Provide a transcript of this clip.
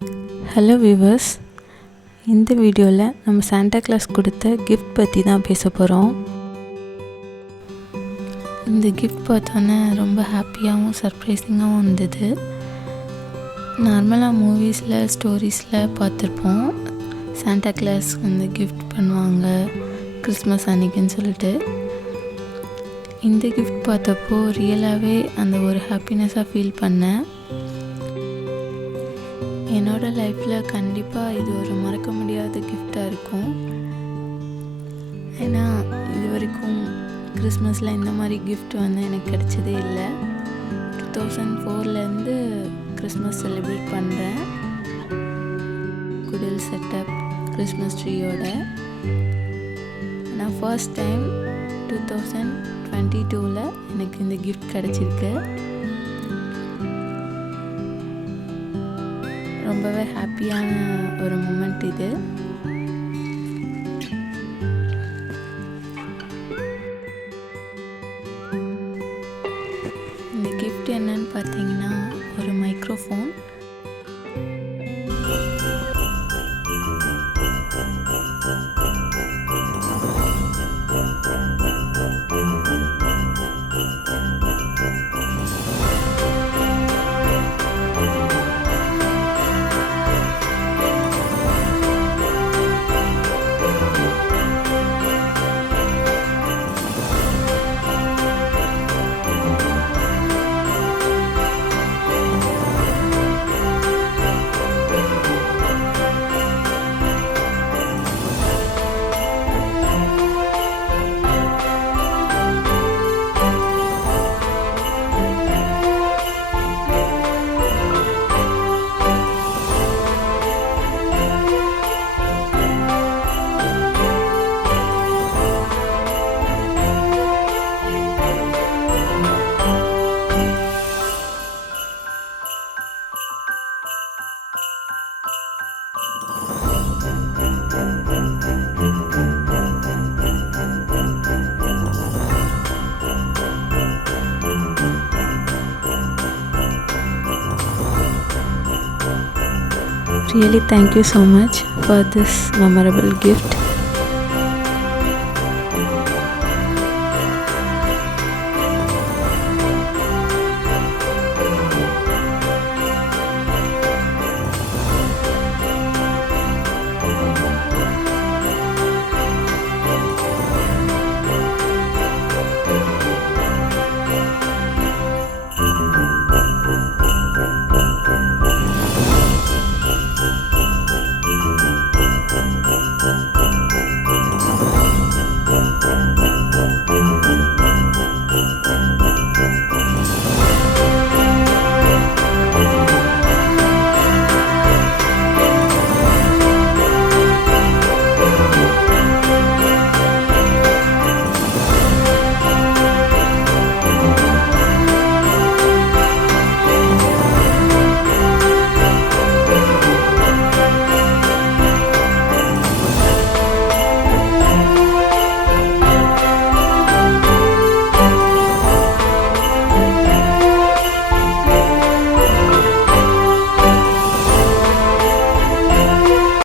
Hello viewers, இந்த வீடியோவில் நம்ம சாண்டா கிளாஸ் கொடுத்த கிஃப்ட் பற்றி தான் பேச போகிறோம். இந்த கிஃப்ட் பார்த்தோன்னே ரொம்ப ஹாப்பியாகவும் சர்ப்ரைசிங்காகவும் இருந்தது. நார்மலாக மூவிஸில் ஸ்டோரிஸில் பார்த்துருப்போம், சாண்டா கிளாஸ் வந்து கிஃப்ட் பண்ணுவாங்க கிறிஸ்மஸ் அன்னைக்குன்னு சொல்லிட்டு. இந்த கிஃப்ட் பார்த்தப்போ ரியலாகவே அந்த ஒரு ஹாப்பினஸாக ஃபீல் பண்ணேன். என்னோடய லைஃப்பில் கண்டிப்பாக இது ஒரு மறக்க முடியாத கிஃப்டாக இருக்கும். ஏன்னா இது வரைக்கும் கிறிஸ்மஸில் இந்த மாதிரி கிஃப்ட் வந்து எனக்கு கிடைச்சதே இல்லை. 2004 கிறிஸ்மஸ் செலிப்ரேட் பண்ணுறேன். குடில் செட்டப் கிறிஸ்மஸ் ட்ரீயோட. நான் ஃபர்ஸ்ட் டைம் 2022 எனக்கு இந்த கிஃப்ட் கிடச்சிருக்கு. ரொம்பவே ஹாப்பியான ஒரு மூமெண்ட் இது. இந்த கிஃப்ட் என்னன்னு பார்த்தீங்கன்னா ஒரு microphone. Really thank you so much for this memorable gift.